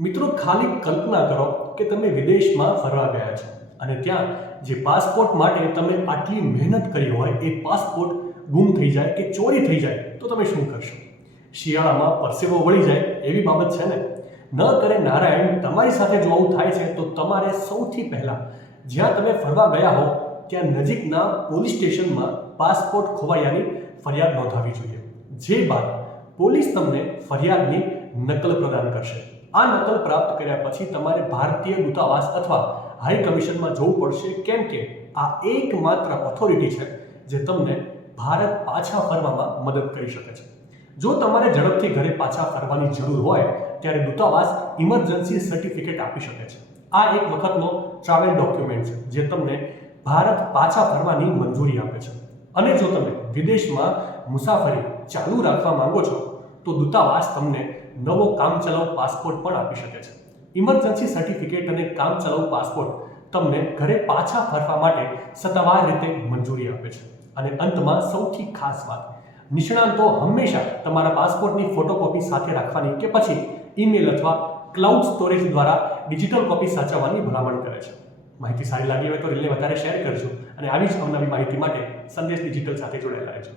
મિત્રો, ખાલી કલ્પના કરો કે તમે વિદેશમાં ફરવા ગયા છો અને ત્યાં જે પાસપોર્ટ માટે તમે આટલી મહેનત કરી હોય એ પાસપોર્ટ ગુમ થઈ જાય કે ચોરી થઈ જાય તો તમે શું કરશો? શિયાળામાં પરસેવો વળી જાય એવી બાબત છે ને. ન કરે નારાયણ, તમારી સાથે જો આવું થાય છે તો તમારે સૌથી પહેલાં જ્યાં તમે ફરવા ગયા હો ત્યાં નજીકના પોલીસ સ્ટેશનમાં પાસપોર્ટ ખોવાયાની ફરિયાદ નોંધાવવી જોઈએ. જે બાદ પોલીસ તમને ફરિયાદની નકલ પ્રદાન કરશે. આ નકલ પ્રાપ્ત કર્યા પછી તમારે ભારતીય દૂતાવાસ અથવા હાઈ કમિશનમાં જવું પડશે, કેમ કે આ એકમાત્ર ઓથોરિટી છે જે તમને ભારત પાછા ફરવામાં મદદ કરી શકે છે. જો તમારે ઝડપથી ઘરે પાછા ફરવાની જરૂર હોય ત્યારે દૂતાવાસ ઇમરજન્સી સર્ટિફિકેટ આપી શકે છે. આ એક વખતનો ટ્રાવેલ ડોક્યુમેન્ટ છે જે તમને ભારત પાછા ફરવાની મંજૂરી આપે છે. અને જો તમે વિદેશમાં મુસાફરી ચાલુ રાખવા માંગો છો તો દૂતાવાસ તમને નવો કામચલાઉ પાસપોર્ટ પણ આપી શકે છે. ઇમરજન્સી સર્ટિફિકેટ અને કામચલાઉ પાસપોર્ટ તમને ઘરે પાછા ફરવા માટે સત્તાવાર રીતે મંજૂરી આપે છે. અને અંતમાં સૌથી ખાસ વાત, નિષ્ણાંતો હંમેશા તમારા પાસપોર્ટની ફોટોકોપી સાથે રાખવાની કે પછી ઈમેલ અથવા ક્લાઉડ સ્ટોરેજ દ્વારા ડિજિટલ કોપી સાચવવાની ભલામણ કરે છે. માહિતી સારી લાગી હોય તો રીલને વધારે શેર કરજો અને આવી જ અવનવી માહિતી માટે સંદેશ ડિજિટલ સાથે જોડાયેલા રહેજો.